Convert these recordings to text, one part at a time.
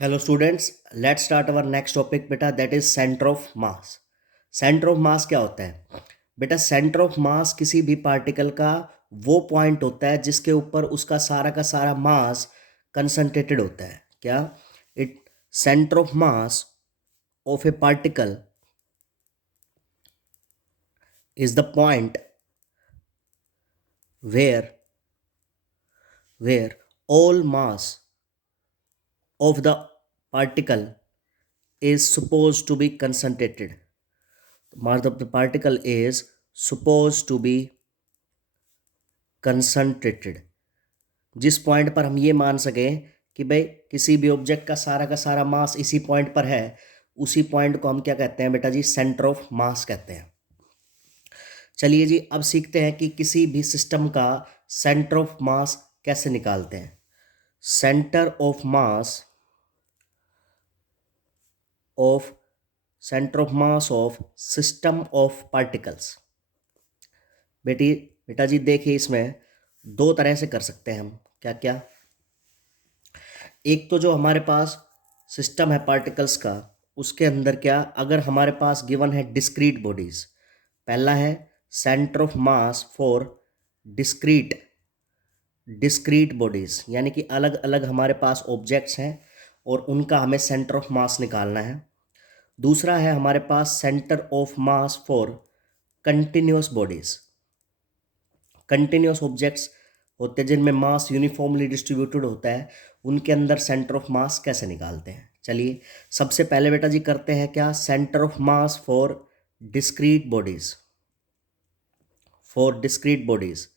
Hello students, let's start our next topic बेटा, that is centre of mass. Centre of mass क्या होता है बेटा? सेंटर ऑफ मास किसी भी पार्टिकल का वो पॉइंट होता है जिसके ऊपर उसका सारा का सारा मास कंसंट्रेटेड होता है। क्या? It centre of mass of a particle is the point where all mass of the particle is supposed to be concentrated. Mass of the particle is supposed to be concentrated. जिस point पर हम ये मान सकें कि भाई किसी भी ऑब्जेक्ट का सारा मास इसी पॉइंट पर है, उसी पॉइंट को हम क्या कहते हैं बेटा जी? सेंटर ऑफ मास कहते हैं। चलिए जी, अब सीखते हैं कि किसी भी सिस्टम का सेंटर ऑफ मास कैसे निकालते हैं। Centre of mass of system of particles. बेटा जी देखिए, इसमें दो तरह से कर सकते हैं हम। क्या क्या? एक तो जो हमारे पास सिस्टम है पार्टिकल्स का, उसके अंदर क्या, अगर हमारे पास गिवन है डिस्क्रीट बॉडीज। पहला है centre of mass for discrete bodies, यानी कि अलग अलग हमारे पास ऑब्जेक्ट्स हैं और उनका हमें सेंटर ऑफ मास निकालना है। दूसरा है हमारे पास centre of mass for continuous bodies. Continuous objects होते हैं जिनमें मास यूनिफॉर्मली डिस्ट्रीब्यूटेड होता है, उनके अंदर सेंटर ऑफ मास कैसे निकालते हैं। चलिए सबसे पहले बेटा जी करते हैं क्या, centre of mass for discrete bodies.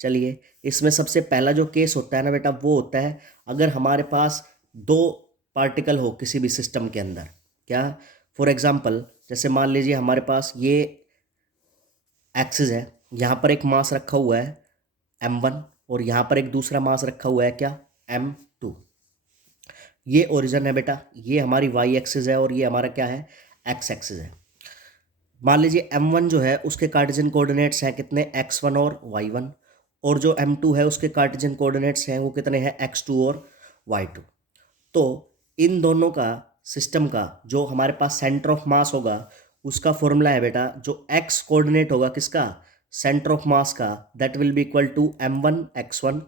चलिए इसमें सबसे पहला जो केस होता है ना बेटा, वो होता है अगर हमारे पास दो पार्टिकल हो किसी भी सिस्टम के अंदर। क्या? फॉर एग्जांपल, जैसे मान लीजिए हमारे पास ये एक्सिस है, यहाँ पर एक मास रखा हुआ है m1 और यहाँ पर एक दूसरा मास रखा हुआ है क्या, m2। ये ओरिजिन है बेटा, ये हमारी y एक्सिस है और ये हमारा क्या है, x एक्सिस है। मान लीजिए m1 जो है उसके कार्टेशियन कोऑर्डिनेट्स हैं कितने, x1 और y1, और जो m2 है उसके कार्टेशियन कोऑर्डिनेट्स हैं वो कितने हैं, x2 और y2। तो इन दोनों का सिस्टम का जो हमारे पास सेंटर ऑफ मास होगा, उसका फॉर्मूला है बेटा, जो x कोऑर्डिनेट होगा किसका, सेंटर ऑफ मास का, that will be equal to m1 x1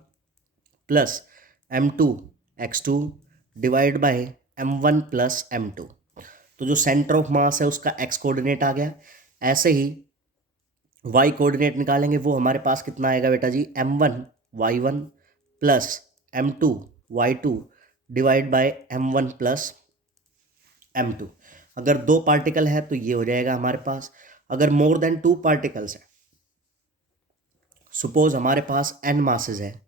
plus m2 x2 divide by m1 plus m2। तो जो सेंटर ऑफ मास है उसका x कोऑर्डिनेट आ गया। ऐसे ही y कोऑर्डिनेट निकालेंगे, वो हमारे पास कितना आएगा बेटा जी, m1 y1 plus m2 y2 divide by m1 plus m2। अगर दो पार्टिकल है तो ये हो जाएगा हमारे पास। अगर मोर देन टू पार्टिकल्स है, सपोज हमारे पास n मासेस है,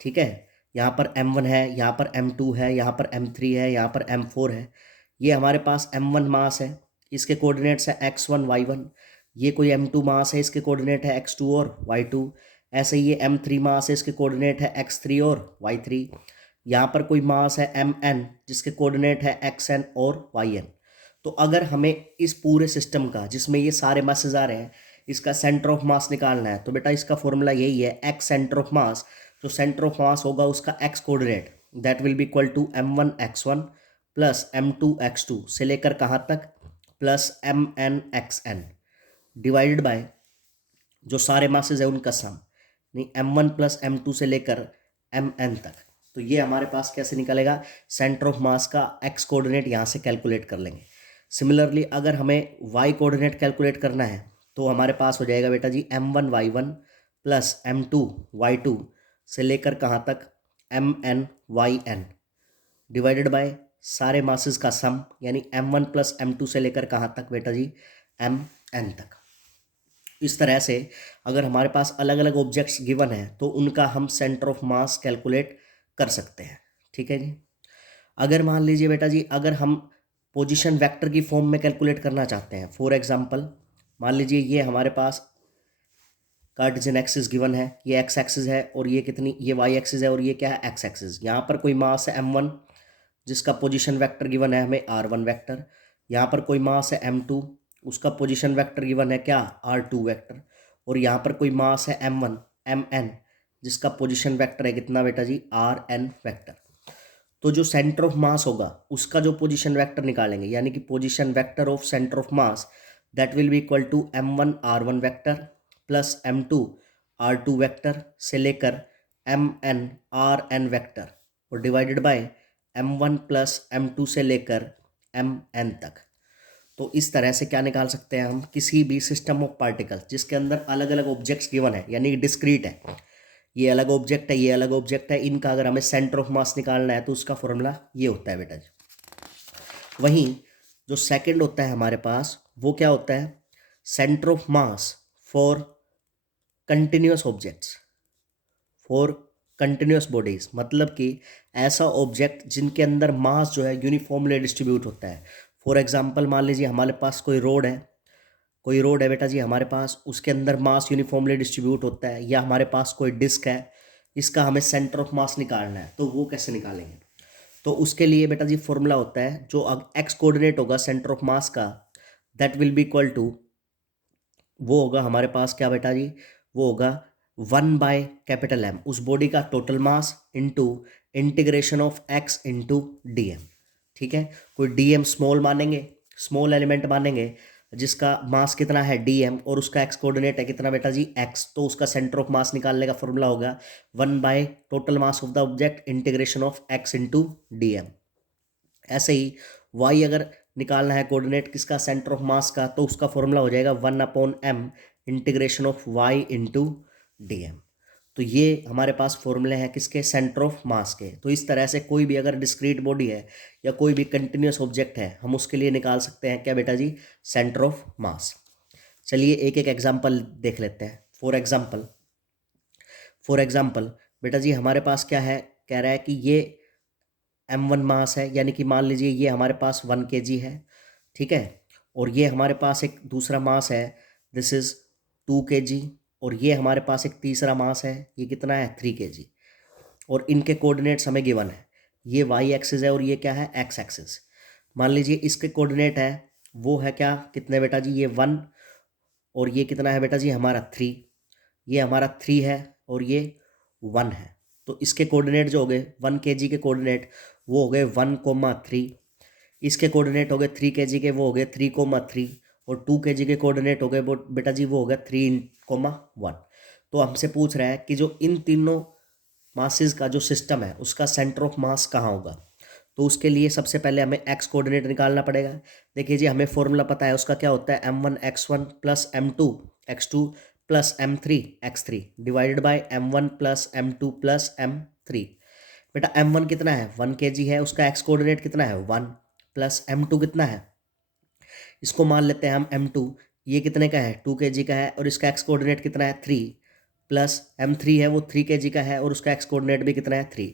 ठीक है, यहाँ पर m1 है, यहाँ पर m2 है, यहाँ पर m3 है, यहाँ पर m4 है। ये हमारे पास m1 मास है, इसके कोऑर्डिनेट्स है x1 y1। ये कोई m2 मास है, इसके कोऑर्डिनेट है x2 और y2। ऐसे ही ये m3 मास है, इसके कोऑर्डिनेट है x3 और y3। यहाँ पर कोई मास है mn जिसके कोऑर्डिनेट है xn और yn। तो अगर हमें इस पूरे सिस्टम का जिसमें ये सारे मासेस आ रहे हैं, इसका सेंटर ऑफ मास निकालना है, तो बेटा इसका फॉर्मूला यही है, x सेंटर ऑफ मास। जो सेंटर ऑफ मास होगा उसका x coordinate, that will be equal to m1 x1 plus m2 x2 से लेकर कहाँ तक, plus mn xn divided by जो सारे मासेस है उनका सम, नहीं m1 प्लस m2 से लेकर mn तक। तो ये हमारे पास कैसे निकलेगा, सेंटर ऑफ मास का x कोऑर्डिनेट यहाँ से कैलकुलेट कर लेंगे। सिमिलरली अगर हमें y कोऑर्डिनेट कैलकुलेट करना है तो हमारे पास हो जाएगा बेटा जी m1 y1 plus m2 y2 से लेकर कहाँ तक, mn yn डिवाइडेड बाय सारे मासेस का सम, यानी m1 प्लस m2 से लेकर कहाँ तक बेटा जी, mn तक। इस तरह से अगर हमारे पास अलग अलग ऑब्जेक्ट्स गिवन है तो उनका हम सेंटर ऑफ मास कैलकुलेट कर सकते हैं। ठीक है जी। अगर मान लीजिए बेटा जी, अगर हम पोजीशन वेक्टर की फॉर्म में कैलकुलेट करना चाहते हैं, फॉर एग्जांपल मान लीजिए ये हमारे पास कार्टेशियन एक्सिस गिवन है, ये एक्स एक्सिस है और ये कितनी, ये वाई एक्सिस है और ये क्या है, एक्स एक्सिस। यहाँ पर कोई मास है m1 जिसका पोजीशन वेक्टर गिवन है हमें r1 वेक्टर। यहाँ पर कोई मास है m2, उसका पोजीशन वेक्टर गिवन है क्या, r2 वेक्टर। और यहाँ पर कोई मास है m1 mn जिसका पोजीशन वेक्टर है कितना बेटा जी, rn वेक्टर। तो जो सेंटर ऑफ मास होगा उसका जो पोजीशन वेक्टर निकालेंगे, यानी कि position vector of centre of mass, that will be equal to m1 r1 vector plus m2 r2 vector से लेकर mn वेक्टर और divided by m1 plus m2 से लेकर mn तक। तो इस तरह से क्या निकाल सकते हैं हम, किसी भी सिस्टम ऑफ पार्टिकल जिसके अंदर अलग अलग ऑब्जेक्ट्स गिवन है, यानी डिस्क्रीट है, ये अलग ऑब्जेक्ट है, ये अलग ऑब्जेक्ट है, इनका अगर हमें सेंटर ऑफ मास निकालना है तो उसका फॉर्मूला ये होता है बेटा जी। वहीं जो सेकंड होता है हमारे पास वो क्या होता है, centre of mass for continuous objects, for continuous bodies, मतलब कि ऐसा ऑब्जेक्ट जिनके अंदर मास जो है यूनिफॉर्मली डिस्ट्रीब्यूट होता है। फॉर एग्जांपल मान लीजिए हमारे पास कोई रोड है, कोई रोड है बेटा जी हमारे पास, उसके अंदर मास यूनिफॉर्मली डिस्ट्रीब्यूट होता है, या हमारे पास कोई डिस्क है इसका हमें सेंटर ऑफ मास निकालना है, तो वो कैसे निकालेंगे। तो उसके लिए बेटा जी फॉर्मूला होता है, जो एक्स कोऑर्डिनेट होगा सेंटर ऑफ मास का, that will be equal to, वो होगा हमारे पास क्या बेटा जी, वो होगा 1/M, उस बॉडी का total mass into integration of x into D M. ठीक है, कोई डी एम स्मॉल मानेंगे, स्मॉल एलिमेंट मानेंगे जिसका मास कितना है डी एम और उसका एक्स कोऑर्डिनेट है कितना बेटा जी एक्स, तो उसका सेंटर ऑफ मास निकालने का फॉर्मूला होगा 1/टोटल mass of the object integration of x into D m. ऐसे ही वाई अगर निकालना है कोऑर्डिनेट किसका, सेंटर ऑफ मास का, तो उसका फॉर्मूला हो जाएगा 1/m integration of Y into D M. तो ये हमारे पास फॉर्मूले हैं किसके, सेंटर ऑफ मास के। तो इस तरह से कोई भी अगर डिस्क्रीट बॉडी है या कोई भी कंटिन्यूस ऑब्जेक्ट है, हम उसके लिए निकाल सकते हैं क्या बेटा जी, सेंटर ऑफ मास। चलिए एक एक एग्जाम्पल देख लेते हैं। फॉर एग्जाम्पल बेटा जी हमारे पास क्या है, कह रहा है कि ये m1 मास है, यानी कि मान लीजिए ये हमारे पास 1 kg है, ठीक है, और ये हमारे पास एक दूसरा मास है, दिस इज़ 2 kg, और ये हमारे पास एक तीसरा मास है, ये कितना है 3 kg, और इनके कोऑर्डिनेट्स हमें गिवन है, ये वाई एक्सिस है और ये क्या है एक्स एक्सिस। मान लीजिए इसके कोऑर्डिनेट है वो है क्या, कितने बेटा जी, ये 1, और ये कितना है बेटा जी हमारा 3, ये हमारा 3 है और ये 1 है। तो इसके कोऑर्डिनेट जो हो गए 1 kg के कोऑर्डिनेट वो हो गए 1,3, इसके कोऑर्डिनेट हो गए 3 kg के वो हो गए 3,3, और 2 kg के कोऑर्डिनेट हो गए वो बेटा जी वो हो गया 3,1। तो हमसे पूछ रहा है कि जो इन तीनों मासेस का जो सिस्टम है उसका सेंटर ऑफ मास कहाँ होगा। तो उसके लिए सबसे पहले हमें एक्स कोऑर्डिनेट निकालना पड़ेगा। देखिए जी हमें फॉर्मूला पता है उसका, क्या होता है m1 x1 plus m2 x2 plus m3 x3 divided by m1 plus m2 plus m3। बेटा m1 कितना है 1 kg है, उसका एक्स कोऑर्डिनेट कितना है 1, प्लस m2 कितना है, इसको मान लेते हैं हम m2, ये कितने का है 2 kg का है और इसका एक्स कोऑर्डिनेट कितना है 3, प्लस m3 है वो 3 kg का है और उसका एक्स कोऑर्डिनेट भी कितना है 3।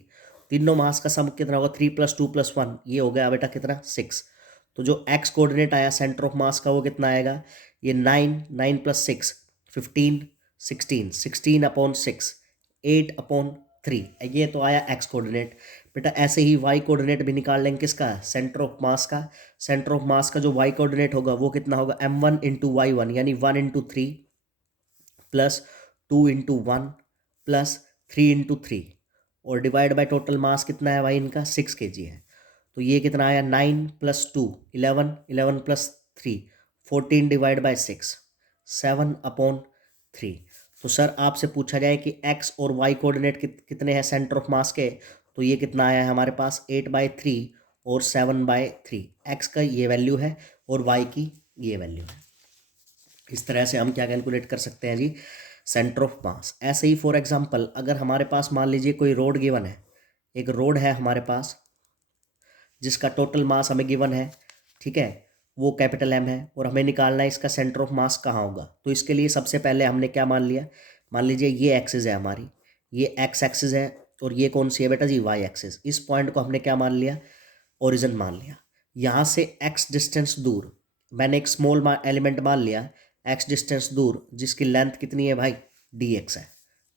तीनों मास का सम कितना होगा 3 + 2 + 1, ये हो गया बेटा कितना 6। तो जो एक्स कोऑर्डिनेट आया सेंटर ऑफ मास का वो कितना आएगा, ये 9 + 6 15 16/6 8/3, ये तो आया एक्स कोऑर्डिनेट। बेटा ऐसे ही वाई कोऑर्डिनेट भी निकाल लेंगे किसका, सेंटर ऑफ मास का। सेंटर ऑफ मास का जो वाई कोऑर्डिनेट होगा वो कितना होगा m1 × y1, यानी 1 × 3 प्लस 2 × 1 प्लस 3 × 3, और डिवाइड बाय टोटल मास कितना है भाई इनका 6 kg है। तो ये कितना आया 9 + 2 11 11 + 3 14 डिवाइड बाय 6 7/3। तो सर आपसे पूछा जाए कि x और y कोऑर्डिनेट कितने हैं सेंटर ऑफ मास के, तो ये कितना आया है हमारे पास 8/3 और 7/3। x का ये वैल्यू है और y की ये वैल्यू है। इस तरह से हम क्या कैलकुलेट कर सकते हैं जी, सेंटर ऑफ मास। ऐसे ही फॉर एग्जांपल अगर हमारे पास मान लीजिए कोई रोड गिवन है, एक रोड है हमारे पास जिसका टोटल मास हमें गिवन है, ठीक है, वो कैपिटल M है और हमें निकालना है इसका सेंटर ऑफ मास कहाँ होगा। तो इसके लिए सबसे पहले हमने क्या मान लिया, मान लीजिए ये एक्सिस है हमारी, ये एक्स एक्सिस है और ये कौन सी है बेटा जी वाई एक्सिस। इस पॉइंट को हमने क्या मान लिया, ओरिजिन मान लिया। यहाँ से x डिस्टेंस दूर मैंने एक स्मॉल एलिमेंट मान लिया, x डिस्टेंस दूर जिसकी लेंथ कितनी है भाई dx है,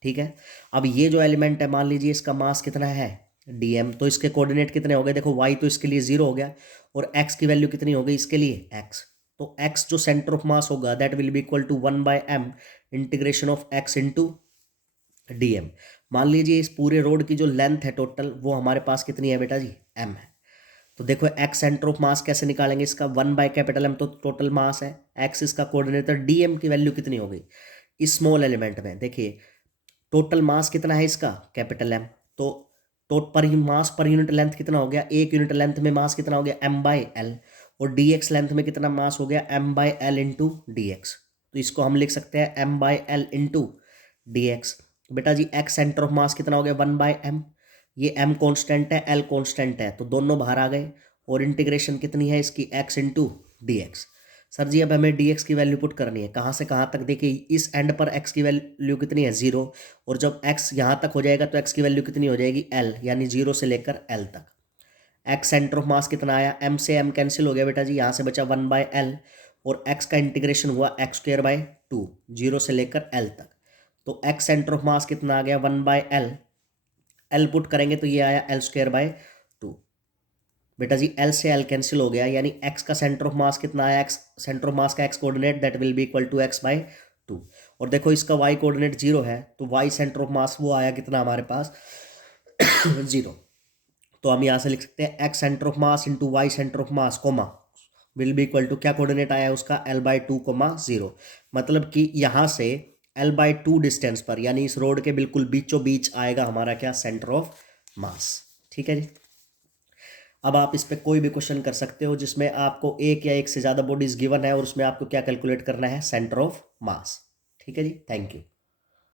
ठीक है। अब ये जो एलिमेंट है मान लीजिए इसका मास कितना है dm, तो इसके कोऑर्डिनेट कितने हो गए, देखो y तो इसके लिए 0 हो गया और x की वैल्यू कितनी हो गई इसके लिए x। तो x जो सेंटर ऑफ मास होगा that will be equal to 1/m integration of x into D M. मान लीजिए इस पूरे रोड की जो लेंथ है टोटल वो हमारे पास कितनी है बेटा जी, एम है। तो देखो एक्स सेंटर ऑफ मास कैसे निकालेंगे इसका, 1/कैपिटल एम तो टोटल मास है, एक्स इसका कोऑर्डिनेटर, डी एम की वैल्यू कितनी हो गई इस स्मॉल एलिमेंट में। देखिए टोटल मास कितना है इसका, कैपिटल एम, तो पर मास पर यूनिट लेंथ कितना हो गया, एक यूनिट लेंथ में मास कितना हो गया, m/l, और dx लेंथ में कितना मास हो गया, m/l इंटू डी एक्स। तो इसको हम लिख सकते हैं m/l इंटू डी एक्स। बेटा जी एक्स सेंटर ऑफ मास कितना हो गया, 1/m, ये m कॉन्स्टेंट है, l कॉन्स्टेंट है, तो दोनों बाहर आ गए, और इंटीग्रेशन कितनी है इसकी, x into d x. Sir ji अब हमें dx की वैल्यू पुट करनी है, कहाँ से कहाँ तक, देखिए इस एंड पर x की वैल्यू कितनी है, 0, और जब x यहाँ तक हो जाएगा तो x की वैल्यू कितनी हो जाएगी, l, यानी 0 से लेकर l तक। x सेंटर ऑफ मास कितना आया, m से m कैंसिल हो गया बेटा जी, यहाँ से बचा 1/l, और x का इंटीग्रेशन हुआ x²/2, 0 से लेकर l तक। तो x सेंटर ऑफ मास कितना आ गया, 1/l, l पुट करेंगे तो ये आया l²/2। बेटा जी एल से एल कैंसिल हो गया, यानी एक्स का सेंटर ऑफ मास कितना आया, एक्स सेंटर ऑफ मास का X coordinate that will be equal to x/2, और देखो इसका y कोऑर्डिनेट 0 है, तो y सेंटर ऑफ मास वो आया कितना हमारे पास 0। तो हम यहाँ से लिख सकते हैं X centre of mass into Y centre of mass comma will be equal to, क्या कोऑर्डिनेट आया है उसका, l/2, 0। मतलब कि यहाँ से l/2 डिस्टेंस पर, यानी इस रोड के बिल्कुल बीचों बीच आएगा हमारा क्या, सेंटर ऑफ मास। ठीक है जी। अब आप इस पे कोई भी क्वेश्चन कर सकते हो जिसमें आपको एक या एक से ज़्यादा बॉडीज गिवन है और उसमें आपको क्या कैलकुलेट करना है, सेंटर ऑफ मास। ठीक है जी, थैंक यू।